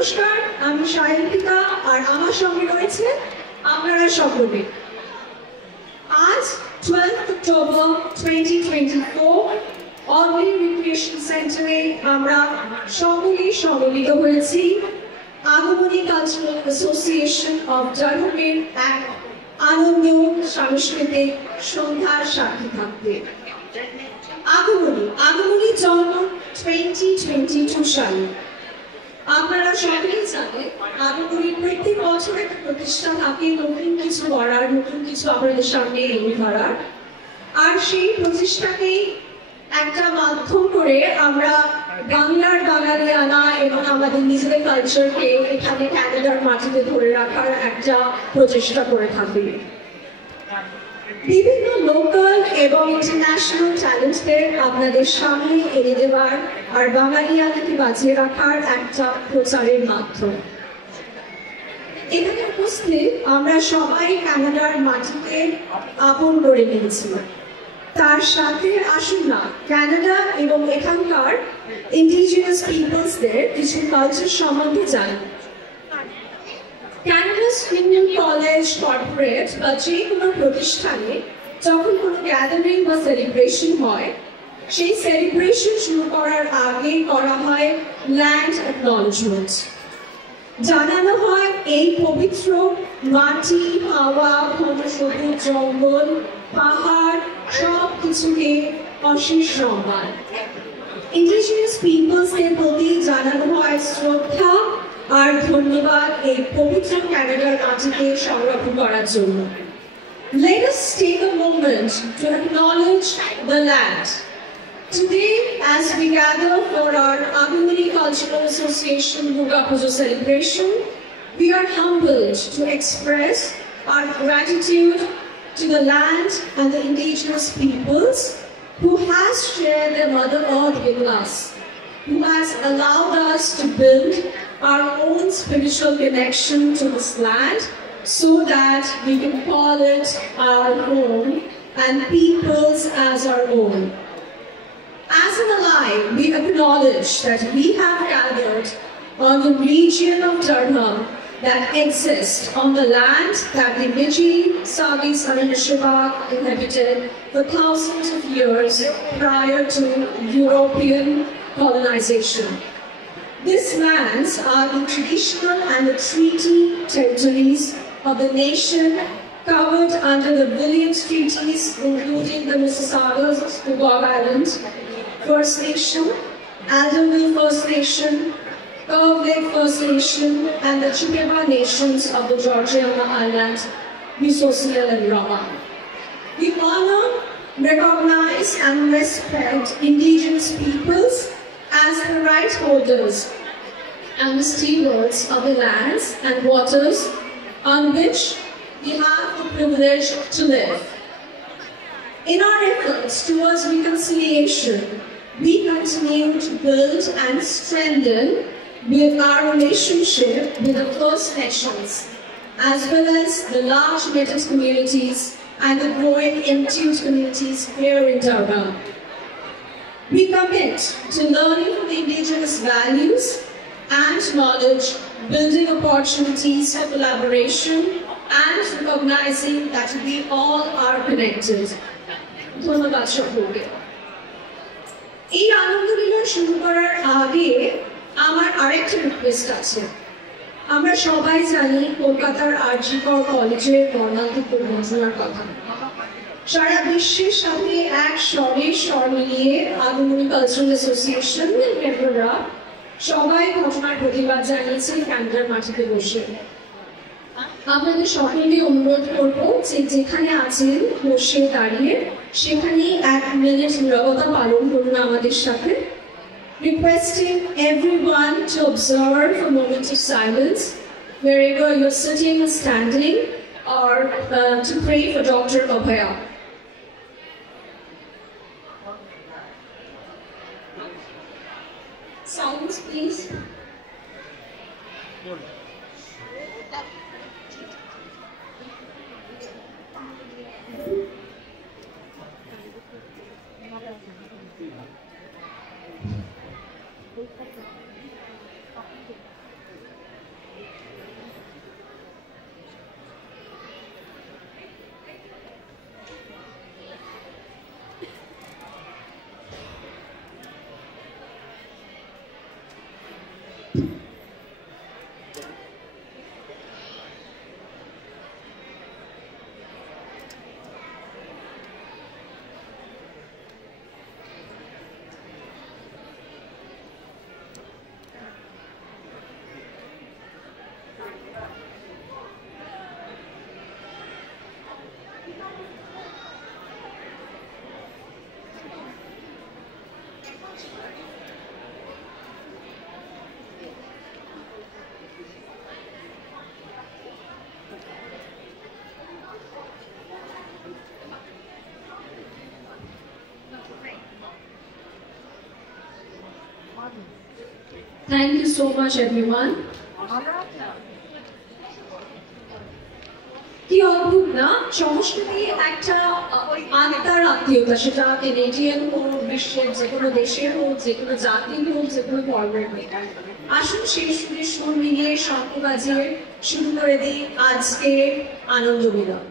নমস্কার, আমি সায়ন্তিকা আর আমার সঙ্গে রয়েছে আপনারা সকলে। আজ 12 অক্টোবর 2024 অনলি রিক্রিয়েশন সেন্টারে আমরা সকলেই সমবেত হয়েছি আগমনী কালচারাল অ্যাসোসিয়েশন অফ ডারহামের এক আনন্দ সাংস্কৃতিক সন্ধ্যার সাক্ষী থাকতে। আগমনী জন্ম 2022 সালে। আপনারা সকলেই জানেন আগমনী প্রত্যেক বছর একটা প্রতিষ্ঠা থাকে নতুন কিছু করার, নতুন কিছু আপনাদের সামনে এনে ধরার। আর সেই প্রতিষ্ঠাকেই একটা মাধ্যম করে আমরা বাংলার বাঙালিয়ানা এবং আমাদের নিজেদের কালচারকে এখানে ক্যানাডার মাটিতে ধরে রাখার একটা প্রচেষ্টা করে থাকি। বিভিন্ন লোকাল এবং ইন্টারন্যাশনাল ট্যালেন্টদের আপনাদের সামনে এনে দেওয়ার আর বাঙালিয়ানাকে বাঁচিয়ে রাখার একটা প্রচারের মাধ্যম। এখানে উপস্থিত আমরা সবাই কানাডার মাটিতে আপন করে নিয়েছি। তার সাথে আসুন না কানাডা এবং এখানকার ইন্ডিজিনাস পিপলসদের কিছু কালচার সম্বন্ধে জানি। ক্যানাডা স্কুল, কলেজ, কর্পোরেট বা যে কোনো প্রতিষ্ঠানে যখন কোনো গ্যাদারিং বা সেলিব্রেশন হয়, সেই সেলিব্রেশন শুরু করার আগে করা হয় ল্যান্ড অ্যাকনলেজমেন্ট। জানানো হয় এই পবিত্র মাটি, হাওয়া, ঘন সবুজ জঙ্গল, পাহাড় সব কিছুকে অশেষ সম্মান। ইন্ডিজিনাস পিপলসদের প্রতি জানানো হয় শ্রদ্ধা আর ধন্যবাদ এই পবিত্র ক্যানাডার মাটিকে সংরক্ষণ করার জন্য। Let us take a moment to acknowledge the land. Today, as we gather for our Agumani Cultural Association Durga Puja celebration, we are humbled to express our gratitude to the land and the indigenous peoples who has shared their Mother Earth with us, who has allowed us to build our own spiritual connection to this land so that we can call it our home and peoples as our own. As an ally, we acknowledge that we have gathered on the region of Durham that exists on the land that the Vijay Sagi Saranashivak inhabited for thousands of years prior to European colonization. These lands are the traditional and the treaty territories of the nation covered under the Williams Treaties, including the Mississaugas of Scugog Island First Nation, Alderville First Nation, Curve Lake First Nation, and the Chippewa Nations of the Georgiana Islands, Misosiel and Rama. We honor, recognize, and respect indigenous peoples as the right holders and the stewards of the lands and waters on which we have the privilege to live. In our efforts towards reconciliation, we continue to build and strengthen with our relationship with the First Nations, as well as the large Métis communities and the growing Inuit communities here in Durham. We commit to learning from the indigenous values and knowledge, building opportunities for collaboration, and recognizing that we all are connected. ধন্যবাদ সকলকে। এই আনন্দলীলা শুরু করার আগে আমার আরেকটা রিকোয়েস্ট আছে। আমরা সবাই জানি কলকাতার আরজি কর কলেজের মর্মান্তিক দুর্ঘটনার কথা। সারা বিশ্বের সাথে এক স্বরে স্বর মিলিয়ে আগমনী কালচারাল অ্যাসোসিয়েশন মেম্বাররা সবাই ঘটনার প্রতিবাদ জানিয়েছে ক্যানাডার মাটিতে বসে। আপনাদের সকলকে অনুরোধ করবো যে যেখানে আছেন বসে দাঁড়িয়ে সেখানেই 1 মিনিট নীরবতা পালন করুন আমাদের সাথে। Requesting everyone to observe a moment of silence wherever you're sitting or standing, or to pray for Dr. Abhaya. Silence, please. Thank you so much, everyone. কি অদ্ভুত না, সংস্কৃতি একটা আত্মার আত্মীয়তা, সেটা কেনেডিয়ান হোক, বিশ্বের যে কোনো দেশের হোক, যে কোনো জাতির হোক, যে কোনো ধর্মের হোক। আসুন সেই সুরে সুর মিলিয়ে শঙ্খ বাজিয়ে শুরু করে দিই আজকে আনন্দ মিলন।